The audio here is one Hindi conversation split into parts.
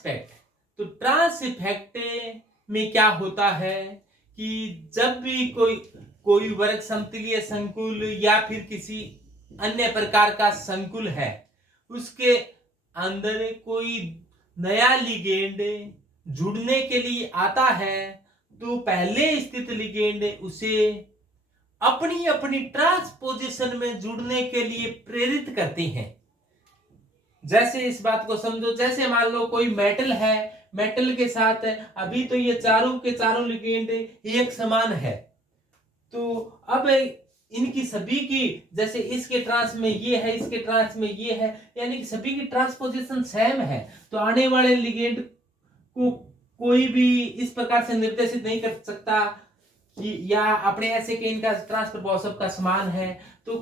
इफेक्ट। तो ट्रांस इफेक्ट में क्या होता है कि जब भी कोई वर्ग समतलीय संकुल या फिर किसी अन्य प्रकार का संकुल है, उसके अंदर कोई नया लिगेंड जुड़ने के लिए आता है, तो पहले स्थित लिगेंड उसे अपनी अपनी ट्रांसपोजिशन में जुड़ने के लिए प्रेरित करते हैं। जैसे इस बात को समझो, जैसे मान लो कोई मेटल है, मेटल के साथ अभी तो ये चारों के चारों लिगेंड एक समान है, तो अब इनकी सभी की, जैसे इसके ट्रांस में ये है, इसके ट्रांस में ये है, यानी कि सभी की ट्रांसपोजिशन सेम है, तो आने वाले लिगेंड को कोई भी इस प्रकार से निर्देशित नहीं कर सकता कि या अपने ऐसे कि इनका ट्रांस प्रभाव सबका समान है। तो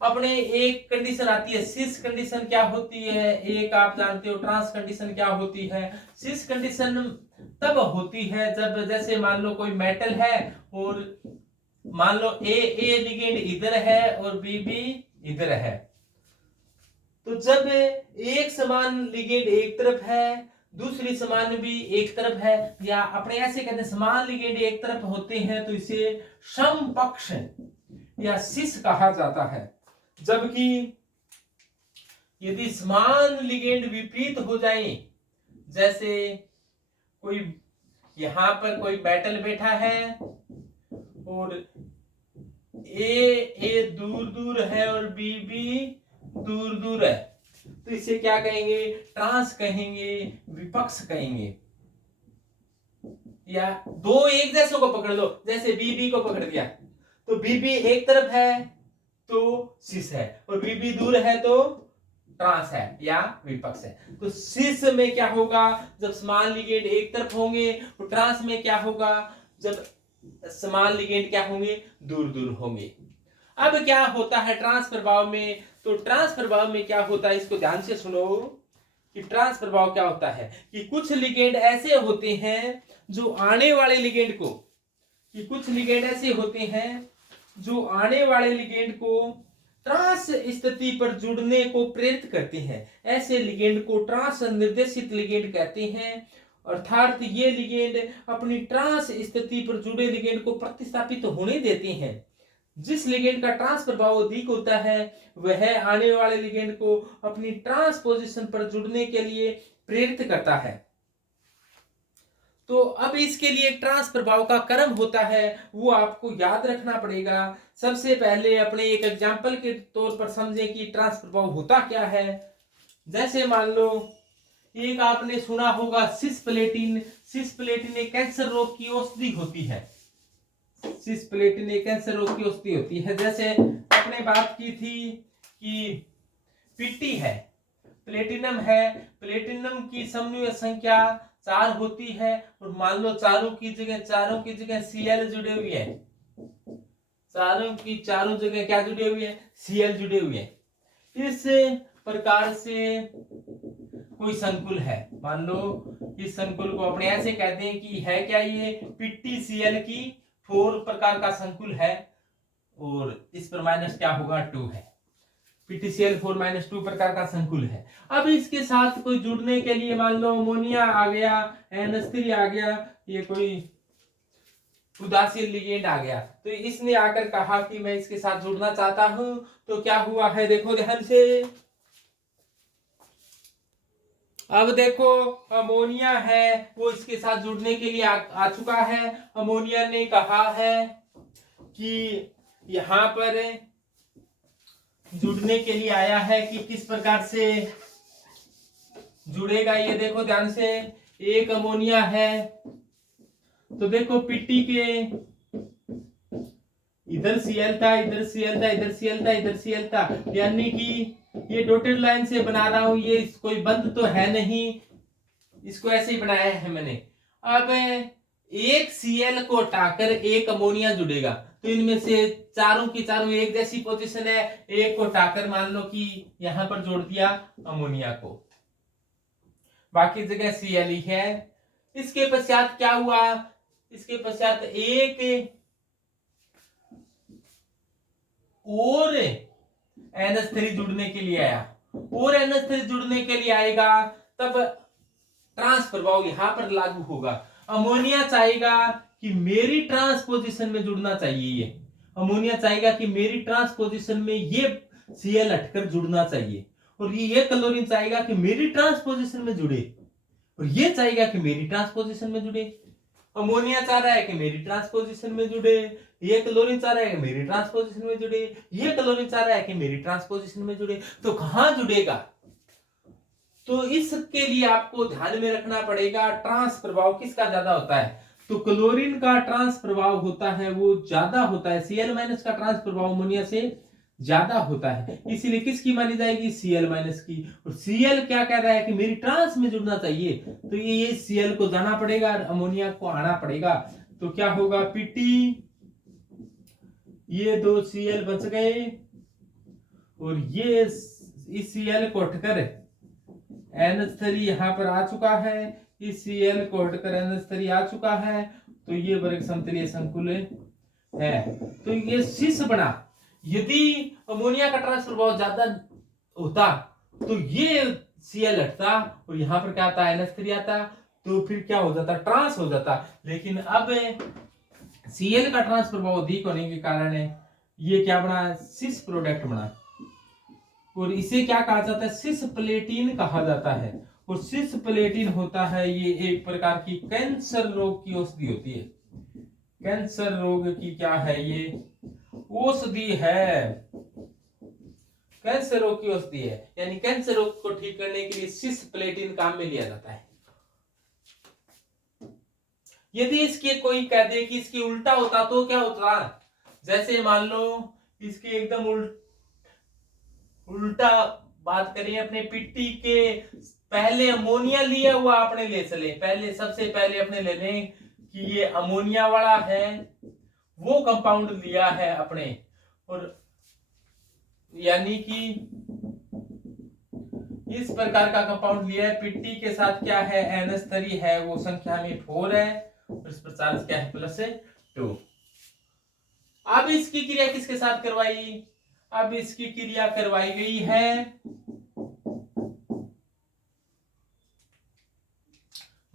अपने एक कंडीशन आती है सिस कंडीशन। क्या होती है एक आप जानते हो, ट्रांस कंडीशन क्या होती है। सिस कंडीशन तब होती है जब जैसे मान लो कोई मेटल है और मान लो ए लिगेंड इधर है और बी इधर है, तो जब एक समान लिगेंड एक तरफ है, दूसरी समान भी एक तरफ है, या अपने ऐसे कहते हैं समान लिगेंड एक तरफ होते हैं, तो इसे समपक्ष या सिस कहा जाता है। जबकि यदि समान लिगेंड विपरीत हो जाए, जैसे कोई यहां पर कोई मेटल बैठा है और ए दूर दूर है और बी दूर दूर है, तो इसे क्या कहेंगे, ट्रांस कहेंगे, विपक्ष कहेंगे। या दो एक जैसों को पकड़ लो, जैसे बी को पकड़ दिया, तो बी एक तरफ है तो सिस है, और बी दूर है तो ट्रांस है या विपक्ष है। तो सिस में क्या होगा, जब समान लिगेंड एक तरफ होंगे, तो ट्रांस में क्या होगा, जब समान लिगेंड क्या होंगे, दूर दूर होंगे। अब क्या होता है ट्रांस प्रभाव में, तो ट्रांस प्रभाव में क्या होता है, इसको ध्यान से सुनो कि ट्रांस प्रभाव क्या होता है कि कुछ लिगेंड ऐसे होते हैं जो आने वाले लिगेंड को, कि कुछ लिगेंड ऐसे होते हैं जो आने वाले लिगेंड को ट्रांस स्थिति पर जुड़ने को प्रेरित करते हैं। ऐसे लिगेंड को ट्रांस निर्देशित लिगेंड कहते हैं, अर्थात ये लिगेंड अपनी ट्रांस स्थिति पर जुड़े लिगेंड को प्रतिस्थापित होने देते हैं। जिस लिगेंड का ट्रांस प्रभाव अधिक होता है वह आने वाले लिगेंड को अपनी ट्रांस पोजीशन पर जुड़ने के लिए प्रेरित करता है। तो अब इसके लिए ट्रांस प्रभाव का क्रम होता है, वो आपको याद रखना पड़ेगा। सबसे पहले अपने एक एग्जांपल के तौर पर समझें कि ट्रांस प्रभाव होता क्या है। जैसे मान लो एक आपने सुना होगा सिस्प्लेटिन। सिस्प्लेटिन एक कैंसर रोग की औषधि होती है। सिस्प्लेटिन एक कैंसर रोग की औषधि होती है। जैसे आपने बात की थी कि पिट्टी है, प्लेटिनम है, प्लेटिनम की समन्वय संख्या 4 होती है, और मान लो चारों की जगह Cl जुड़े हुए हैं, चारों जगह क्या जुड़े हुए हैं, Cl जुड़े हुए हैं। इस प्रकार से कोई संकुल है, मान लो इस संकुल को अपने ऐसे कहते हैं कि है क्या, ये पिट्टी Cl की 4 प्रकार का संकुल है, और इस पर माइनस क्या होगा, 2 है। PTCl 4-2 प्रकार का संकुल है। अब इसके साथ कोई जुड़ने के लिए मान लो अमोनिया आ गया, NH3 आ गया, ये कोई उदासीन लिगेंड आ गया, तो इसने आकर कहा कि मैं इसके साथ जुड़ना चाहता हूं, तो क्या हुआ है देखो ध्यान से। अब देखो अमोनिया है वो इसके साथ जुड़ने के लिए आ चुका है। अमोनिया ने कहा है कि यहां पर जुड़ने के लिए आया है कि किस प्रकार से जुड़ेगा, ये देखो ध्यान से। एक अमोनिया है तो देखो पिट्टी के इधर Cl था, इधर Cl था, इधर Cl था, इधर Cl था, यानी कि ये डॉटेड लाइन से बना रहा हूं, ये कोई बंद तो है नहीं, इसको ऐसे ही बनाया है मैंने। अब एक Cl को हटाकर एक अमोनिया जुड़ेगा, तो इनमें से चारों की चारों एक जैसी पोजीशन है, एक को हटाकर मान लो कि यहां पर जोड़ दिया अमोनिया को, बाकी जगह Cl ही है। इसके पश्चात क्या हुआ, इसके पश्चात एक और NH3 जुड़ने के लिए आया, और NH3 जुड़ने के लिए आएगा, तब प्रभाव यहां पर लागू होगा। अमोनिया चाहेगा कि मेरी ट्रांसपोजिशन में जुड़ना चाहिए, ये अमोनिया चाहेगा कि मेरी ट्रांसपोजिशन में ये Cl हटकर जुड़ना चाहिए, और ये क्लोरीन चाहेगा कि मेरी ट्रांसपोजिशन में जुड़े, और ये चाहेगा कि मेरी ट्रांसपोजिशन में जुड़े। अमोनिया चाह रहा है कि मेरी ट्रांसपोजिशन में जुड़े, ये क्लोरीन चाह रहा है कि मेरी ट्रांसपोजिशन में जुड़े, ये क्लोरीन चाह रहा है कि मेरी ट्रांसपोजिशन में जुड़े। तो कहां जुड़ेगा? तो इसके लिए आपको ध्यान में रखना पड़ेगा ट्रांस प्रभाव किसका ज्यादा होता है। तो क्लोरीन का ट्रांस प्रभाव होता है वो ज्यादा होता है, Cl- का ट्रांस प्रभाव अमोनिया से ज्यादा होता है, इसीलिए किसकी मानी जाएगी? Cl- की। और Cl क्या कह रहा है कि मेरी ट्रांस में जुड़ना चाहिए, तो ये Cl को जाना पड़ेगा और अमोनिया को आना पड़ेगा। तो क्या होगा? Pt, ये दो Cl बच गए, और ये इस Cl को हटकर NH3 यहां पर आ चुका है, इस Cl को हटकर NH3 आ चुका है, तो ये वर्ग समतलीय संकुल है। तो ये सिस बना। यदि अमोनिया का ट्रांस प्रभाव ज्यादा होता तो ये Cl हटता और यहां पर क्या आता? NH3 आता, तो फिर क्या हो जाता? ट्रांस हो जाता। लेकिन अब Cl का ट्रांस प्रभाव अधिक होने के कारण ये क्या बना? सिस प्रोडक्ट बना, और इसे क्या कहा जाता है? सिस्प्लेटिन कहा जाता है। और सिस्प्लेटिन होता है ये एक प्रकार की कैंसर रोग की औषधि होती है। कैंसर रोग की क्या है? ये औषधि है, कैंसर रोग की औषधि है, यानी कैंसर रोग को ठीक करने के लिए सिस्प्लेटिन काम में लिया जाता है। यदि इसके कोई कह दे कि इसके उल्टा होता तो क्या होता? जैसे मान लो इसके एकदम उल्टा बात करें, अपने पिट्टी के पहले अमोनिया लिया हुआ आपने ले चले, पहले सबसे पहले अपने ले लें कि ये अमोनिया वाला है, वो कंपाउंड लिया है अपने, और यानी कि इस प्रकार का कंपाउंड लिया है। पिट्टी के साथ क्या है? NH3 है, वो संख्या में 4 है, और इस पर चार्ज क्या है? +2। अब इसकी क्रिया किसके साथ करवाई? अब इसकी क्रिया करवाई गई है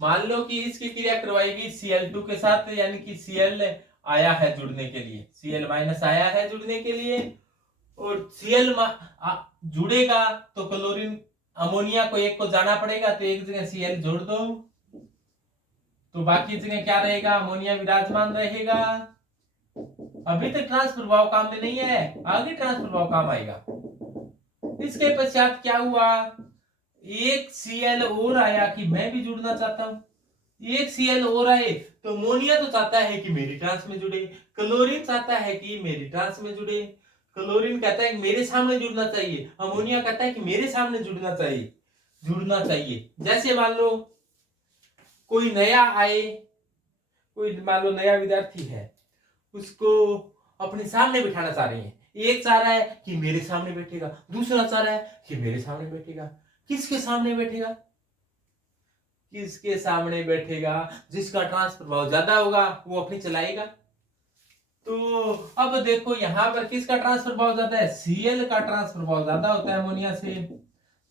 मान लो कि इसकी क्रिया करवाई गई Cl2 के साथ, यानी कि Cl आया है जुड़ने के लिए, Cl- आया है जुड़ने के लिए, और Cl जुड़ेगा तो क्लोरीन अमोनिया को एक को जाना पड़ेगा, तो एक जगह Cl जोड़ दो, तो बाकी जगह क्या रहेगा? अमोनिया विराजमान रहेगा। अभी तक ट्रांस प्रभाव काम में नहीं है, आगे ट्रांस प्रभाव काम आएगा। इसके पश्चात क्या हुआ? एक Cl और आया कि मैं भी जुड़ना चाहता हूं, एक Cl और आए तो अमोनिया तो चाहता है कि मेरी ट्रांस में जुड़े, क्लोरीन चाहता है कि मेरी ट्रांस में जुड़े। क्लोरीन कहता है कि मेरे सामने जुड़ना चाहिए, अमोनिया कहता है कि मेरे सामने जुड़ना चाहिए। जैसे मान लो कोई नया आए, कोई मान लो नया विद्यार्थी है, उसको अपने सामने बिठाना चाह रहे हैं। एक चाह रहा है कि मेरे सामने बैठेगा, दूसरा चाह रहा है कि मेरे सामने बैठेगा। किसके सामने बैठेगा? किसके सामने बैठेगा? जिसका ट्रांस प्रभाव ज्यादा होगा वो अपनी चलाएगा। तो अब देखो यहां पर किसका ट्रांस प्रभाव ज्यादा है? Cl का ट्रांस प्रभाव ज्यादा होता है अमोनिया से,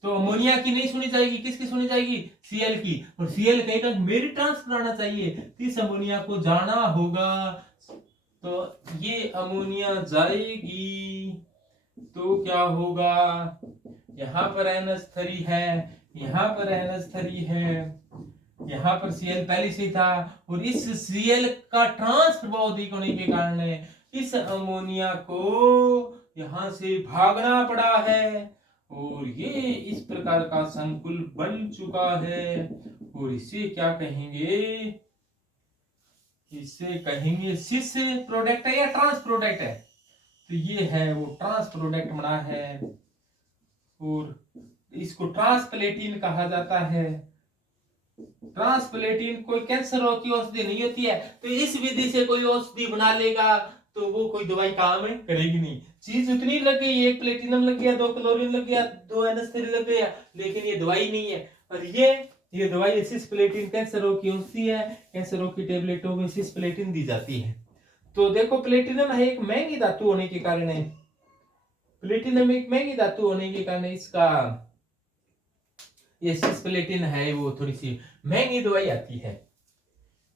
तो अमोनिया की नहीं सुनी जाएगी, किसकी सुनी जाएगी? Cl की। और Cl कहेगा मेरी ट्रांस कराना चाहिए, तो इस अमोनिया को जाना होगा, तो ये अमोनिया जाएगी, तो क्या होगा? यहां पर NH3 है, यहां पर NH3 है, यहां पर Cl पहले से था, और इस Cl का ट्रांस प्रभाव अधिक होने के कारण इस अमोनिया को यहां से भागना पड़ा है, और ये इस प्रकार का संकुल बन चुका है। और इसे क्या कहेंगे? इसे कहेंगे सिस प्रोडक्ट है या ट्रांस प्रोडक्ट है, तो ये है वो ट्रांस प्रोडक्ट बना है, और इसको ट्रांसप्लेटिन कहा जाता है। ट्रांसप्लेटिन कोई कैंसर रोग की औषधि नहीं होती है, तो इस विधि से कोई औषधि बना लेगा तो वो कोई दवाई काम करेगी नहीं। चीज उतनी लग गई, एक प्लेटिनम लग गया, 2 क्लोरीन लग गया, 2 NH3 लग गया, लेकिन ये दवाई नहीं है। और ये दवाई सिस्प्लेटिन कैंसर रोग की औषधि है, कैंसर रोग की टेबलेटों में सिस्प्लेटिन दी जाती है। तो देखो प्लेटिनम है एक महंगी धातु होने के कारण इसका ये सिस्प्लेटिन है वो थोड़ी सी महंगी दवाई आती है।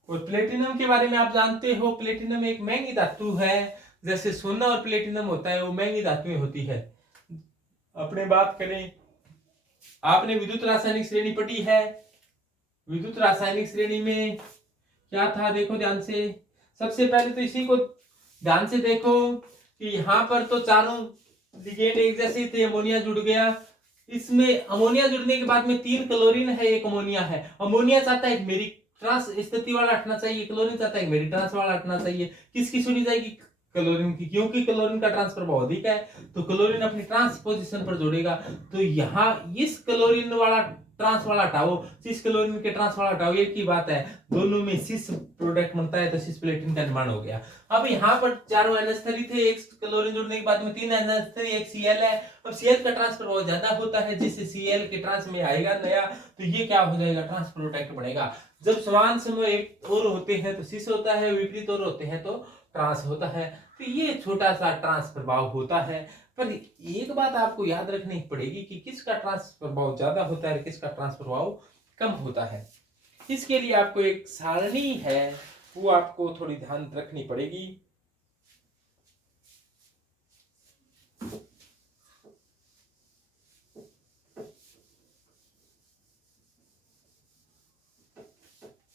और प्लेटिनम के बारे में आप जानते हो, प्लेटिनम एक महंगी धातु है, जैसे सोना और प्लेटिनम होता है वो महंगी धातुएं होती है। अपने बात करें, आपने विद्युत रासायनिक श्रेणी पढ़ी है। विद्युत रासायनिक श्रेणी में क्या था देखो ध्यान से। सबसे पहले तो इसी को ध्यान से देखो कि यहाँ पर तो चारों लिगेंड एक जैसे थे, अमोनिया जुड़ गया। इसमें अमोनिया जुड़ने के बाद में 3 क्लोरीन है, 1 अमोनिया है। अमोनिया चाहता है मेरी ट्रांस स्थिति वाला हटना चाहिए, क्लोरीन चाहता है मेरी ट्रांस वाला हटना चाहिए। किसकी सुनी जाएगी? क्लोरीन की, क्योंकि क्लोरीन का ट्रांस प्रभाव अधिक है तो क्लोरीन अपनी ट्रांस पोजीशन पर जोड़ेगा। तो यहाँ इस क्लोरीन वाला ट्रांस वाला हटाओ, सिस क्लोरीन के ट्रांस वाला हटाओ, एक ही बात है, दोनों में सिस प्रोडक्ट बनता है तो सिस प्लेटिन का निर्माण हो गया। अब यहाँ पर चारों NH3 थे, एक क्लोरीन जुड़ने के बाद में 3 NH3, एक Cl है। अब Cl का ट्रांस प्रभाव ज्यादा होता है, जिससे Cl के ट्रांस में आएगा नया, तो ये क्या हो जाएगा? ट्रांस प्रोडक्ट बनेगा। जब समान समय एक और होते हैं तो सिस होता है, विपरीत और होते हैं तो ट्रांस होता है। तो ये छोटा सा ट्रांस प्रभाव होता है। पर एक बात आपको याद रखनी पड़ेगी कि किसका ट्रांस प्रभाव ज्यादा होता है, किसका ट्रांस प्रभाव कम होता है। इसके लिए आपको एक सारणी है, वो आपको थोड़ी ध्यान रखनी पड़ेगी।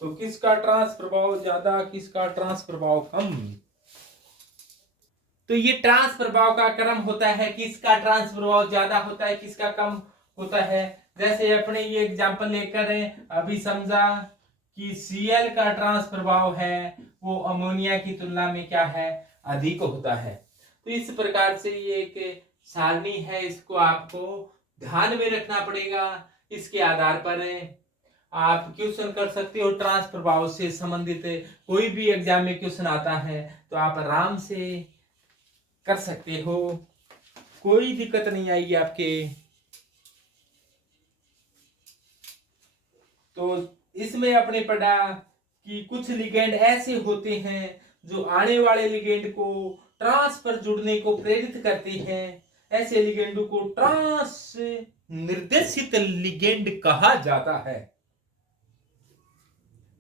तो किसका ट्रांस प्रभाव ज्यादा, किसका ट्रांस प्रभाव कम। तो ये ट्रांस प्रभाव का क्रम होता है, किसका ट्रांस प्रभाव ज्यादा होता है, किसका कम होता है। जैसे अपने ये एग्जांपल लेकर अभी समझा कि Cl का ट्रांस प्रभाव है वो अमोनिया की तुलना में क्या है? अधिक होता है। तो इस प्रकार से ये एक सारणी है, इसको आपको ध्यान में रखना पड़ेगा। इसके आधार पर आप क्वेश्चन कर सकते हो। ट्रांस प्रभाव से संबंधित कोई भी एग्जाम में क्वेश्चन आता है तो आप आराम से कर सकते हो, कोई दिक्कत नहीं आएगी आपके। तो इसमें अपने पढ़ा कि कुछ लिगेंड ऐसे होते हैं जो आने वाले लिगेंड को ट्रांस पर जुड़ने को प्रेरित करते हैं। ऐसे लिगेंड को ट्रांस निर्देशित लिगेंड कहा जाता है।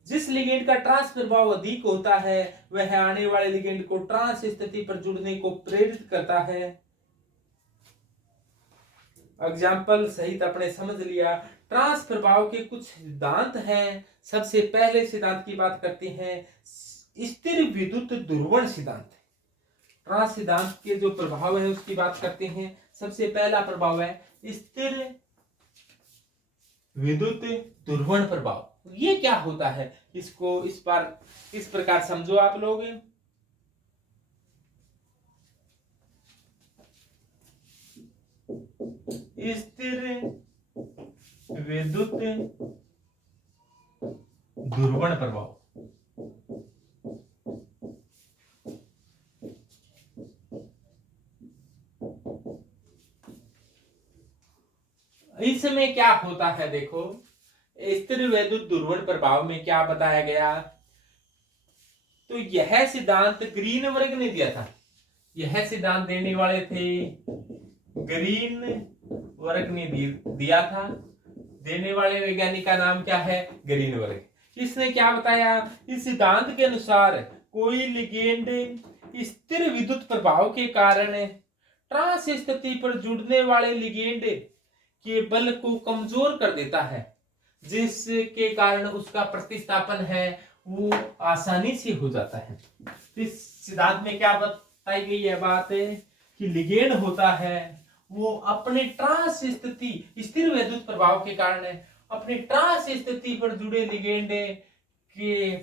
जिस लिगेंड का ट्रांस प्रभाव अधिक होता है वह आने वाले लिगेंड को ट्रांस स्थिति पर जुड़ने को प्रेरित करता है। एग्जाम्पल सहित अपने समझ लिया। ट्रांस प्रभाव के कुछ सिद्धांत हैं। सबसे पहले सिद्धांत की बात करते हैं, स्थिर विद्युत ध्रुवण सिद्धांत। ट्रांस सिद्धांत के जो प्रभाव है उसकी बात करते हैं। सबसे पहला प्रभाव है स्थिर विद्युत ध्रुवण प्रभाव। ये क्या होता है, इसको इस प्रकार समझो आप लोग। स्थिर विद्युत ध्रुवण प्रभाव, इसमें क्या होता है देखो, स्थिर विद्युत ध्रुवण प्रभाव में क्या बताया गया। तो यह सिद्धांत ग्रीन वर्ग ने दिया था। यह सिद्धांत देने वाले थे ग्रीन वर्ग ने दिया था। देने वाले वैज्ञानिक का नाम क्या है? ग्रीन वर्ग। इसने क्या बताया, इस सिद्धांत के अनुसार कोई लिगेंड स्थिर विद्युत प्रभाव के कारण ट्रांस स्थिति पर जुड़ने वाले लिगेंड के बल को कमजोर कर देता है, जिसके कारण उसका प्रतिस्थापन है वो आसानी से हो जाता है। तो इस सिद्धांत में क्या बताई गई है बात है कि लिगेंड होता है वो अपने ट्रांस स्थिति, स्थिर विद्युत प्रभाव के कारण अपने ट्रांस स्थिति पर जुड़े लिगेंड के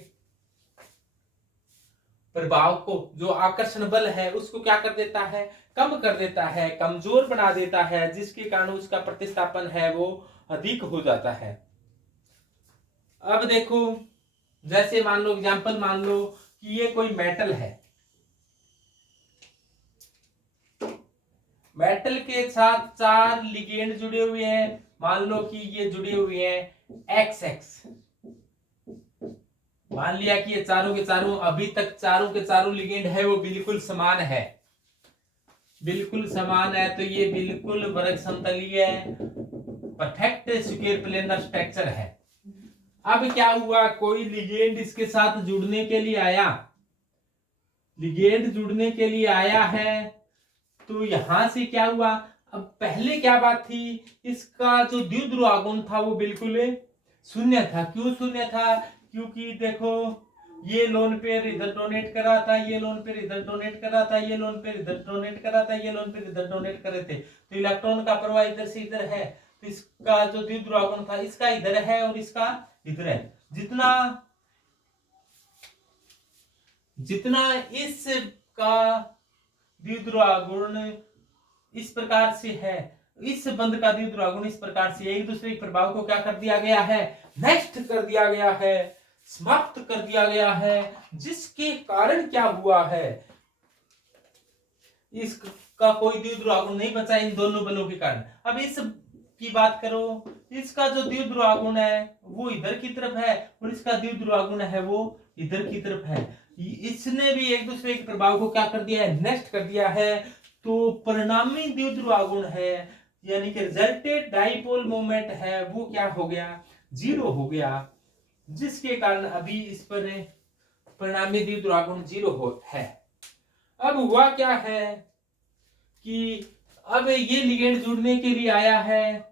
प्रभाव को, जो आकर्षण बल है उसको क्या कर देता है? कम कर देता है, कमजोर बना देता है, जिसके कारण उसका प्रतिस्थापन है वो अधिक हो जाता है। अब देखो, जैसे मान लो एग्जांपल मान लो कि ये कोई मेटल है, मेटल के साथ 4 लिगेंड जुड़े हुए हैं। मान लो कि ये जुड़े हुए हैं XX। मान लिया कि ये चारों के चारों, अभी तक चारों के चारों लिगेंड है वो बिल्कुल समान है, बिल्कुल समान है। तो ये बिल्कुल वर्ग समतलीय है, परफेक्ट स्क्वायर प्लेनर स्ट्रक्चर है। अब क्या हुआ, कोई लिगेंड इसके साथ जुड़ने के लिए आया, लिगेंड जुड़ने के लिए आया है, तो यहां से क्या हुआ, अब पहले क्या बात थी, इसका जो द्विध्रुवागुण था वो बिल्कुल शून्य था। क्यों शून्य था, क्योंकि देखो ये लोन पेयर इधर डोनेट करा था, ये लोन पेयर इधर डोनेट करा था, ये लोन पेयर इधर डोनेट करा था, ये लोन पेयर इधर डोनेट करे थे, तो इलेक्ट्रॉन का प्रवाह इधर से इधर है, तो इसका जो द्विध्रुवागुण था इसका इधर है और इसका इधर है। जितना जितना इसका द्विध्रुवागुण इस प्रकार से है, इस बंध का द्विध्रुवागुण इस प्रकार से एक दूसरे के प्रभाव को क्या कर दिया गया है, नष्ट कर दिया गया है, समाप्त कर दिया गया है, जिसके कारण क्या हुआ है, इसका कोई द्विध्रुवागुण नहीं बचा इन दोनों बलों के कारण। अब इस की बात करो, इसका जो द्विध्रुवागुण है वो इधर की तरफ है और इसका द्विध्रुवागुण है वो इधर की तरफ है। इसने भी एक दूसरे के प्रभाव को क्या कर दिया है, नष्ट कर दिया है। तो परिणामी द्विध्रुवागुण है, यानी कि रिजल्टेड डाइपोल मोमेंट है, वो क्या हो गया, 0 हो गया, जिसके कारण अभी इस पर परिणामी द्विध्रुवागुण 0 है। अब हुआ क्या है कि अब ये लिगेंड जुड़ने के लिए आया है,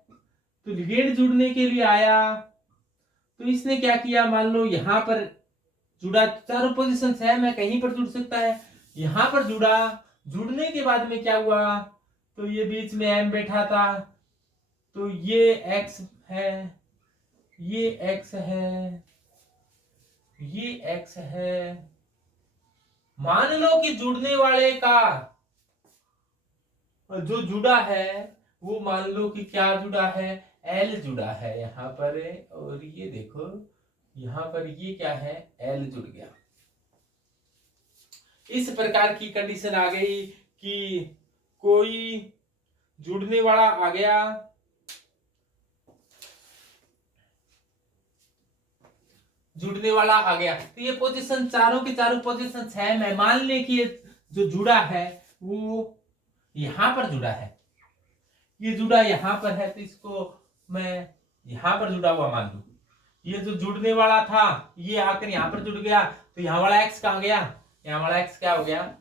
तो लिगेंड जुड़ने के लिए आया तो इसने क्या किया, मान लो यहां पर जुड़ा, चारों पोजीशन सेम है, कहीं पर जुड़ सकता है, यहां पर जुड़ा, जुड़ने के बाद में क्या हुआ, तो ये बीच में m बैठा था, तो ये x है, ये x है, ये x है। मान लो कि जुड़ने वाले का जो जुड़ा है वो मान लो कि क्या जुड़ा है, L जुड़ा है यहां पर, और ये देखो यहां पर ये क्या है, L जुड़ गया। इस प्रकार की कंडीशन आ गई कि कोई जुड़ने वाला आ गया, जुड़ने वाला आ गया, तो ये पोजीशन चारों की चारों पोजीशन सेम है। मान ले कि जो जुड़ा है वो यहां पर जुड़ा है, ये जुड़ा यहां पर है, तो इसको मैं यहां पर जुड़ा हुआ मान लू। ये जो जुड़ने वाला था ये आकर यहां पर जुड़ गया, तो यहां वाला x कहां गया, यहां वाला x क्या हो गया,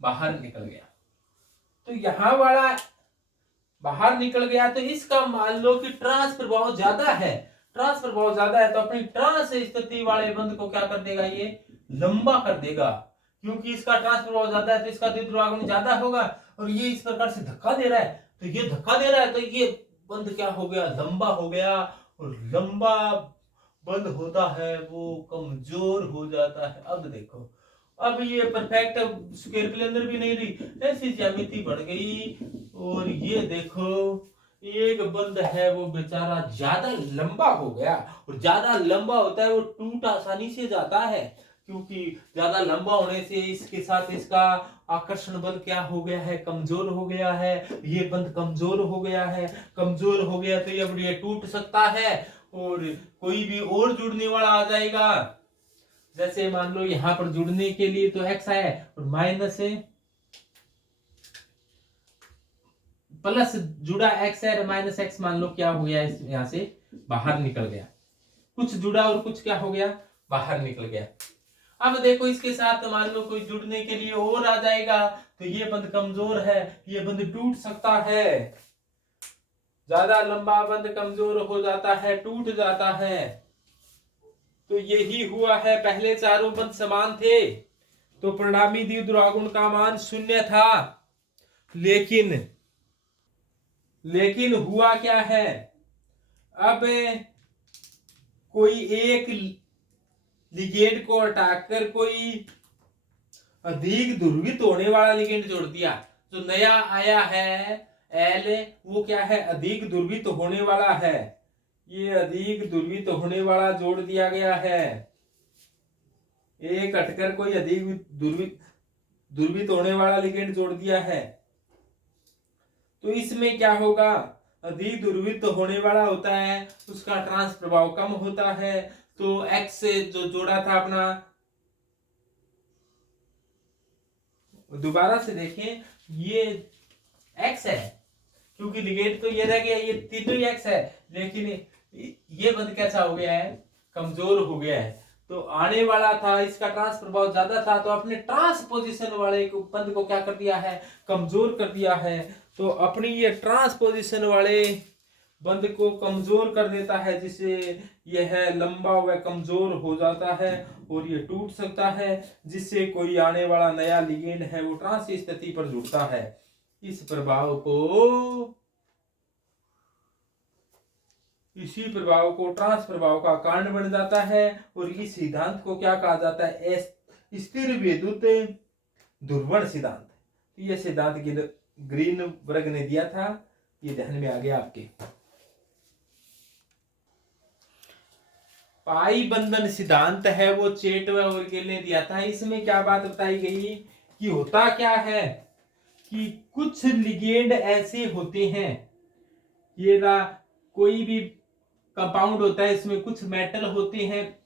बाहर निकल गया। तो यहां वाला बाहर निकल गया, तो इसका मान लो कि ट्रांस प्रभाव ज्यादा है, ट्रांस प्रभाव ज्यादा है, तो अपनी ट्रांस स्थिति वाले बंध को क्या कर देगा, ये लंबा कर देगा, क्योंकि इसका ट्रांस प्रभाव ज्यादा है तो इसका द्विध्रुवागुण ज्यादा होगा, और ये इस प्रकार से धक्का दे रहा है, तो ये धक्का दे रहा है, तो ये बंध क्या हो गया, लंबा हो गया, और लंबा बंध होता है वो कमजोर हो जाता है। अब देखो, अब ये परफेक्ट स्क्वायर प्लेनर भी नहीं रही, ऐसी ज्यामिति बढ़ गई, और ये देखो एक बंध है वो बेचारा ज्यादा लंबा हो गया, और ज्यादा लंबा होता है वो टूट आसानी से जाता है, क्योंकि ज्यादा लंबा होने से इसके साथ इसका आकर्षण बल क्या हो गया है, कमजोर हो गया है, ये बंध कमजोर हो गया है, कमजोर हो गया तो ये टूट सकता है, और कोई भी और जुड़ने वाला आ जाएगा। जैसे मान लो यहां पर जुड़ने के लिए तो x है, और माइनस है प्लस जुड़ा x है, और माइनस x मान लो क्या हो गया, इस यहां से बाहर निकल गया, कुछ जुड़ा और कुछ क्या हो गया, बाहर निकल गया। अब देखो इसके साथ मान लो कोई जुड़ने के लिए और आ जाएगा, तो ये बंध कमजोर है, ये बंध टूट सकता है, ज्यादा लंबा बंध कमजोर हो जाता है, टूट जाता है। तो यही हुआ है, पहले चारों बंध समान थे तो परिणामी द्विध्रुवागुण का मान 0 था, लेकिन हुआ क्या है, अब कोई एक लिगेंड को हटाकर कोई अधिक ध्रुवित होने वाला लिगेंड जोड़ दिया। जो नया आया है L वो क्या है, अधिक ध्रुवित होने वाला है, ये अधिक ध्रुवित होने वाला जोड़ दिया गया है। एक हटकर कोई अधिक ध्रुवित होने वाला लिगेंड जोड़ दिया है, तो इसमें क्या होगा, अधिक ध्रुवित होने वाला होता है उसका ट्रांस प्रभाव कम होता है, तो x से जो जोड़ा था अपना, दोबारा से देखें ये x है, क्योंकि लिगेंड तो ये रह गया, ये तीनों x है, लेकिन ये बंध कैसा हो गया है, कमजोर हो गया है। तो आने वाला था, इसका ट्रांसफर बहुत ज्यादा था, तो अपने ट्रांसपोजिशन वाले बंध को क्या कर दिया है, कमजोर कर दिया है। तो अपनी ये ट्रांसपोजिशन वाले बंध को कमजोर कर देता है, जिससे यह लंबा व कमजोर हो जाता है और ये टूट सकता है, जिससे कोई आने वाला नया लिगेंड है वो ट्रांस स्थिति पर जुड़ता है। इसी प्रभाव को ट्रांस प्रभाव का कारण बन जाता है। और इस सिद्धांत को क्या कहा जाता है, स्थिर विद्युत ध्रुवण सिद्धांत। यह सिद्धांत ग्रीनबर्ग ने दिया था, ये ध्यान में आ गया आपके। पाई बंधन सिद्धांत है वो चेटव और गेल ने दिया था। इसमें क्या बात बताई गई कि होता क्या है कि कुछ लिगेंड ऐसे होते हैं, ये कोई भी कंपाउंड होता है, इसमें कुछ मेटल होते हैं,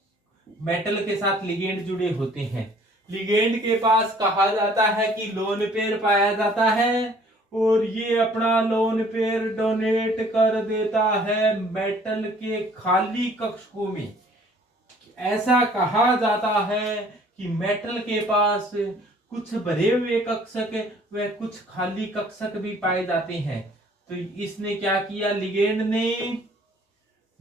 मेटल के साथ लिगेंड जुड़े होते हैं। लिगेंड के पास कहा जाता है कि लोन पेयर पाया जाता है और ये अपना लोन पेयर डोनेट कर देता है मेटल के खाली कक्षकों में। ऐसा कहा जाता है कि मेटल के पास कुछ भरे हुए कक्षक व कुछ खाली कक्षक भी पाए जाते हैं। तो इसने क्या किया, लिगेंड ने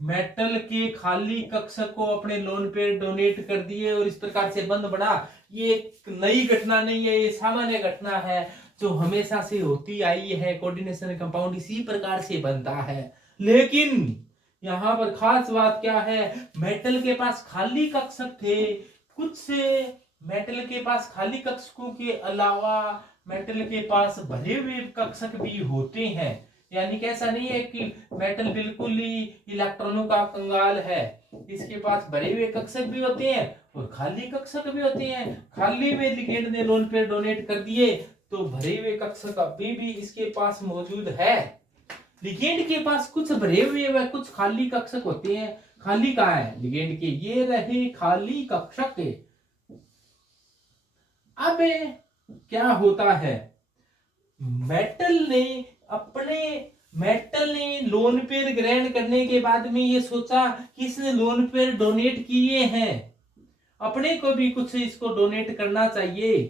मेटल के खाली कक्षक को अपने लोन पे डोनेट कर दिए और इस प्रकार से बंध बढ़ा। ये एक नई घटना नहीं है, ये सामान्य घटना है जो हमेशा से होती आई है। कोऑर्डिनेशन कंपाउंड इसी प्रकार से बनता है। लेकिन यहाँ पर खास बात क्या है, मेटल के पास खाली कक्षक थे, कुछ से मेटल के पास खाली कक्षकों के अलावा मेटल के पास भरे हुए कक्षक भी होते हैं। यानी कि ऐसा नहीं है कि मेटल बिल्कुल ही इलेक्ट्रॉनों का कंगाल है, इसके पास भरे हुए कक्षक भी होते हैं और खाली कक्षक भी होते हैं। खाली में लिगेंड ने लोन पे डोनेट कर दिए तो भरे हुए कक्षक अभी भी इसके पास मौजूद है। लिगेंड के पास कुछ भरे हुए व कुछ खाली कक्षक होते हैं। खाली कहाँ है लिगेंड के, ये रहे खाली कक्षक के। अब क्या होता है, मेटल ने लोन पेयर ग्रहण करने के बाद में ये सोचा कि इसने लोन पेयर डोनेट किए हैं, अपने को भी कुछ इसको डोनेट करना चाहिए।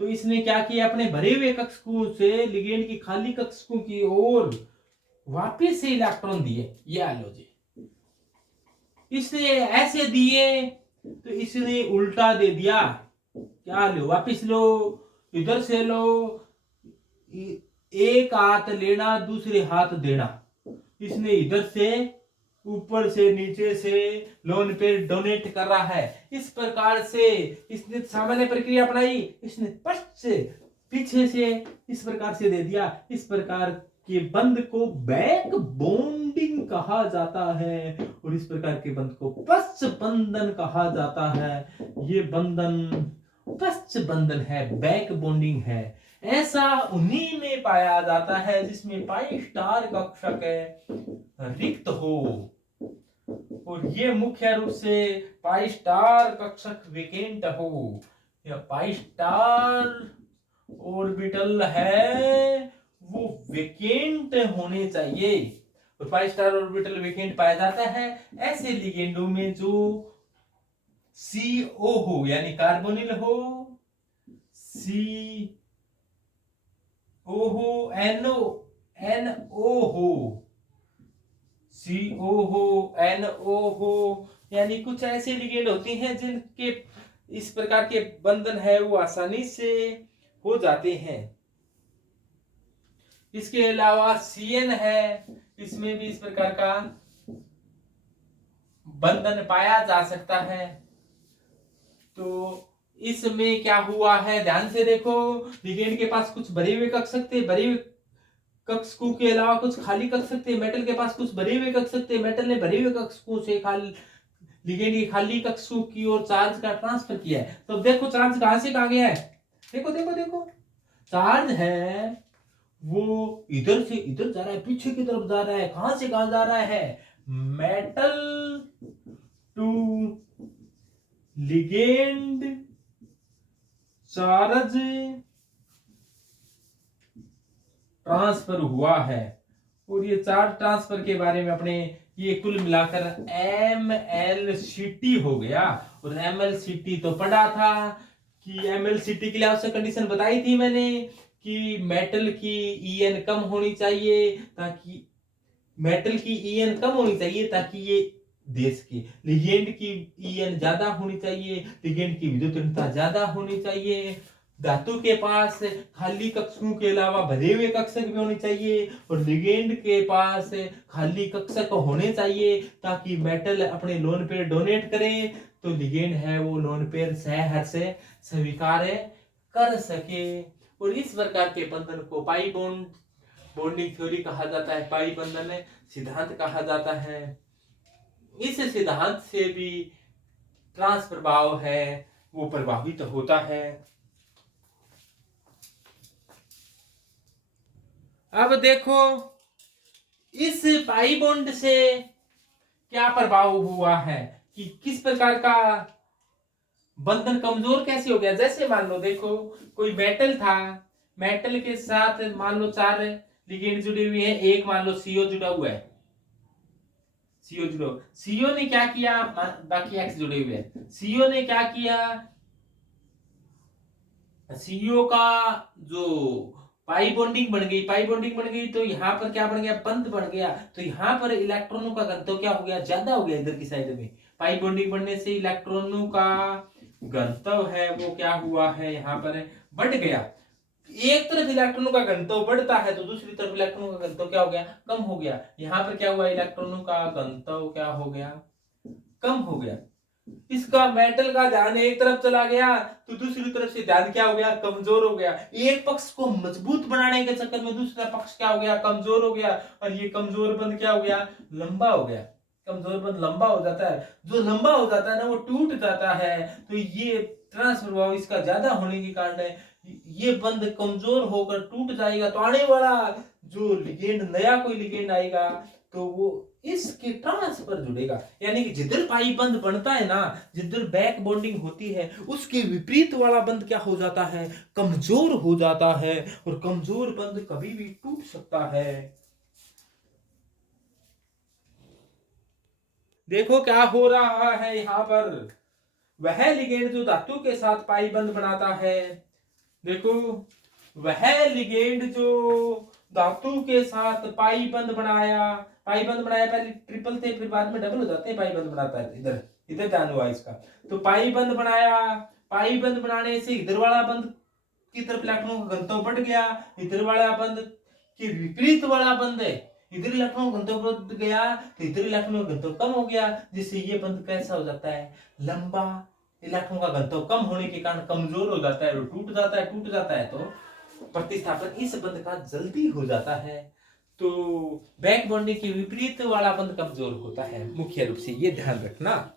तो इसने क्या किया, अपने भरे हुए कक्षकों से लिगेंड की खाली कक्षकों की ओर वापिस से इलेक्ट्रॉन दिए। ये आलो जी, इसने ऐसे दिए तो इसने उल्टा दे दिया। क्या लो, वापिस लो, इधर से लो, एक हाथ लेना दूसरे हाथ देना। इसने इधर से ऊपर से नीचे से लोन पे डोनेट कर रहा है। इस प्रकार से इसने सामान्य प्रक्रिया अपनाई, इसने पीछे से इस प्रकार से दे दिया। इस प्रकार के बंध को बैक बॉन्डिंग कहा जाता है और इस प्रकार के बंध को पश्च बंधन कहा जाता है। ये बंधन पश्च बंधन है, बैक बॉन्डिंग है। ऐसा उन्हीं में पाया जाता है जिसमें पाई स्टार कक्षक रिक्त हो और ये मुख्य रूप से पाई स्टार कक्षक वेकेंट हो। या पाई स्टार ऑर्बिटल है वो वेकेंट होने चाहिए और पाई स्टार ऑर्बिटल वेकेंट पाया जाता है ऐसे लिगेंडों में जो CO हो, यानी कार्बोनिल हो, CO हो, NO हो, CO हो, NO हो, यानी कुछ ऐसे लिगेंड होते हैं जिनके इस प्रकार के बंधन है वो आसानी से हो जाते हैं। इसके अलावा CN है, इसमें भी इस प्रकार का बंधन पाया जा सकता है। तो इसमें क्या हुआ है, ध्यान से देखो, लिगेंड के पास कुछ भरे हुए कक्षक थे, भरे हुए कक्षकों के अलावा कुछ खाली कक्षक थे। मेटल के पास कुछ भरे हुए कक्षक थे, मेटल ने भरे हुए कक्षकों से लिगेंड की खाली कक्षकों की ओर चार्ज का ट्रांसफर किया है। तो देखो चार्ज कहां से कहां गया है, देखो देखो देखो, चार्ज है वो इधर से इधर जा रहा है, पीछे की तरफ जा रहा है। कहां से कहां जा रहा है, metal to ligand charge transfer हुआ है और ये 4 ट्रांसफर के बारे में अपने ये कुल मिलाकर MLCT हो गया। और MLCT तो पढ़ा था कि MLCT के लिए आवश्यक कंडीशन बताई थी मैंने कि मेटल की EN कम होनी चाहिए ताकि ये देश की लिगेंड की EN ज्यादा होनी चाहिए, लिगेंड की विद्युत ऋणता ज्यादा होनी चाहिए, धातु के पास खाली कक्षों के अलावा भरे हुए कक्षक भी होने चाहिए और लिगेंड के पास खाली कक्षक होने चाहिए ताकि मेटल अपने लोन पेयर डोनेट करे तो लिगेंड है वो लोन पेयर सहर्ष से स्वीकार कर सके। और इस प्रकार के बंधन को पाई बॉन्डिंग थ्योरी कहा जाता है, पाई बंधन सिद्धांत कहा जाता है। इस सिद्धांत से भी ट्रांस प्रभाव है वो प्रभावित होता है। अब देखो इस पाई बॉन्ड से क्या प्रभाव हुआ है कि किस प्रकार का बंधन कमजोर कैसे हो गया। जैसे मान लो देखो कोई मेटल था, मेटल के साथ मान लो 4 लिगेंड जुड़े हुए हैं, एक मान लो CO जुड़ा हुआ है, CO ने क्या किया, बाकी X जुड़े हुए हैं, CO ने क्या किया, CO का जो पाई बॉन्डिंग बन गई तो यहाँ पर क्या बन गया, बंध बन गया। तो यहाँ पर इलेक्ट्रॉनों का घनत्व क्या हो गया, ज्यादा हो गया इधर की साइड में। पाई बॉन्डिंग बनने से इलेक्ट्रॉनों का घनत्व है वो क्या हुआ है, यहाँ पर बढ़ गया। एक तरफ इलेक्ट्रॉनों का घनत्व बढ़ता है तो दूसरी तरफ इलेक्ट्रॉनों का घनत्व क्या हो गया, कम हो गया। यहाँ पर क्या हुआ, इलेक्ट्रॉनों का घनत्व क्या हो गया, कम हो गया। इसका मेटल का ध्यान एक तरफ चला गया तो दूसरी तरफ से ध्यान क्या हो गया, कमजोर हो गया। एक पक्ष को मजबूत बनाने के चक्कर में दूसरा पक्ष क्या हो गया, कमजोर हो गया। और ये कमजोर बंध क्या हो गया, लंबा हो गया। कमजोर बंध लंबा हो जाता है, जो लंबा हो जाता है ना वो टूट जाता है। तो ये ट्रांस प्रभाव इसका ज्यादा होने के कारण ये बंध कमजोर होकर टूट जाएगा। तो आने वाला जो लिगेंड, नया कोई लिगेंड आएगा तो वो इसके ट्रांस पर जुड़ेगा। यानी कि जिधर पाई बंध बनता है ना, जिधर बैक बॉन्डिंग होती है उसके विपरीत वाला बंध क्या हो जाता है, कमजोर हो जाता है। और कमजोर बंध कभी भी टूट सकता है। देखो क्या हो रहा है यहाँ पर, वह लिगेंड जो धातु के साथ पाई बंध बनाता है, देखो वह लिगेंड जो धातु के साथ पाई बंध बनाया, पहले ट्रिपल थे फिर बाद में डबल हो जाते हैं, पाई बंध बनाता है। इधर ध्यान हुआ इसका। तो पाई बंध बनाया, पाई बंध बनाने से इधर वाला बंध की तरफ इलेक्ट्रॉनों का घनत्व बढ़ गया, इधर वाला बंध के विपरीत वाला बंध है, इधर इलेक्ट्रॉन घनत्व बढ़ गया तो इधर इलेक्ट्रॉन घनत्व कम हो गया, जिससे ये बंध कैसा हो जाता है, लंबा। इलेक्ट्रॉन का घनत्व कम होने के कारण कमजोर हो जाता है, टूट जाता है तो प्रतिस्थापन इस बंध का जल्दी हो जाता है। तो बैक बॉन्डिंग के विपरीत वाला बंध कमजोर होता है, मुख्य रूप से ये ध्यान रखना।